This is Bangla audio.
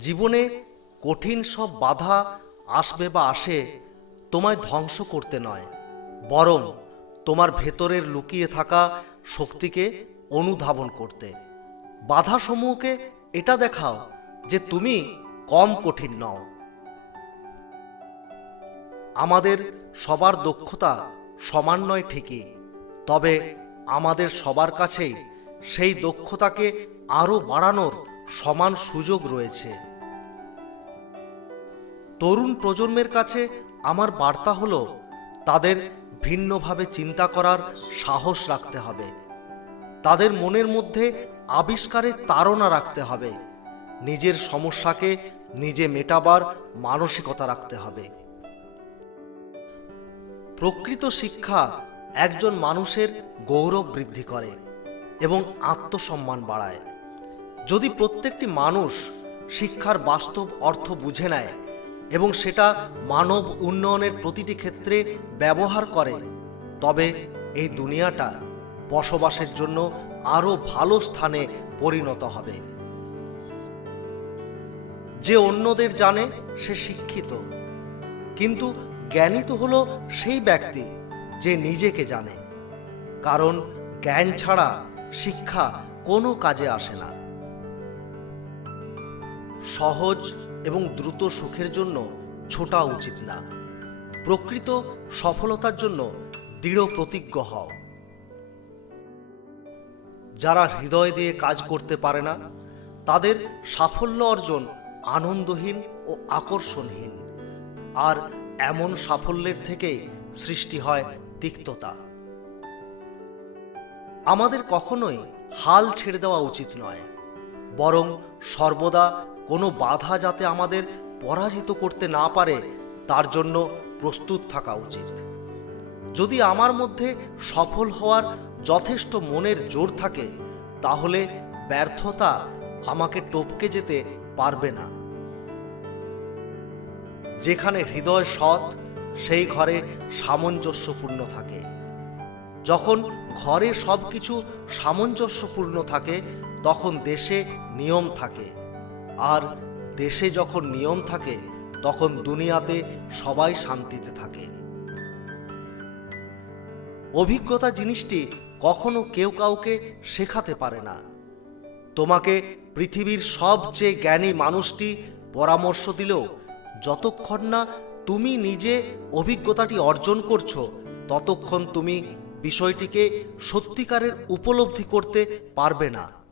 জীবনে কঠিন সব বাধা আসবে বা আসে, তোমায় ধ্বংস করতে নয়। বরং তোমার ভেতরের লুকিয়ে থাকা শক্তিকে অনুধাবন করতে। বাধাসমূহকে এটা দেখাও যে তুমি কম কঠিন নও। আমাদের সবার দক্ষতা সমান নয় ঠিকই, তবে আমাদের সবার কাছেই সেই দক্ষতাকে আরও বাড়ানোর সমান সুযোগ রয়েছে। তরুণ প্রজন্মের কাছে আমার বার্তা হলো, তাদের ভিন্নভাবে চিন্তা করার সাহস রাখতে হবে। তাদের মনের মধ্যে আবিষ্কারের তাড়না রাখতে হবে। নিজের সমস্যাকে নিজে মেটাবার মানসিকতা রাখতে হবে। প্রকৃত শিক্ষা একজন মানুষের গৌরব বৃদ্ধি করে এবং আত্মসম্মান বাড়ায়। যদি প্রত্যেকটি মানুষ শিক্ষার বাস্তব অর্থ বুঝে নেয় এবং সেটা মানব উন্নয়নের প্রতিটি ক্ষেত্রে ব্যবহার করে, তবে এই দুনিয়াটা বসবাসের জন্য আরও ভালো স্থানে পরিণত হবে। যে অন্যদের জানে সে শিক্ষিত, কিন্তু জ্ঞানী তো হলো সেই ব্যক্তি যে নিজেকে জানে। কারণ জ্ঞান ছাড়া শিক্ষা কোনো কাজে আসে না। সহজ এবং দ্রুত সুখের জন্য ছোটা উচিত না। প্রকৃত সফলতার জন্য দৃঢ় প্রতিজ্ঞ হও। যারা হৃদয় দিয়ে কাজ করতে পারে না, তাদের সাফল্য অর্জন আনন্দহীন ও আকর্ষণহীন। আর এমন সাফল্যের থেকে সৃষ্টি হয় তিক্ততা। আমাদের কখনোই হাল ছেড়ে দেওয়া উচিত নয়, বরং সর্বদা কোনো বাধা যাতে আমাদের পরাজিত করতে না পারে, তার জন্য প্রস্তুত থাকা উচিত। যদি আমার মধ্যে সফল হওয়ার যথেষ্ট মনের জোর থাকে, তাহলে ব্যর্থতা আমাকে টপকে যেতে পারবে না। যেখানে হৃদয় সৎ, সেই ঘরে সামঞ্জস্যপূর্ণ থাকে। যখন ঘরে সব কিছু সামঞ্জস্যপূর্ণ থাকে, তখন দেশে নিয়ম থাকে। আর দেশে যখন নিয়ম থাকে, তখন দুনিয়াতে সবাই শান্তিতে থাকে। অভিজ্ঞতা জিনিসটি কখনো কেউ কাউকে শেখাতে পারে না। তোমাকে পৃথিবীর সবচেয়ে জ্ঞানী মানুষটি পরামর্শ দিলেও, যতক্ষণ না তুমি নিজে অভিজ্ঞতাটি অর্জন করছ, ততক্ষণ তুমি বিষয়টিকে সত্যিকারের উপলব্ধি করতে পারবে না।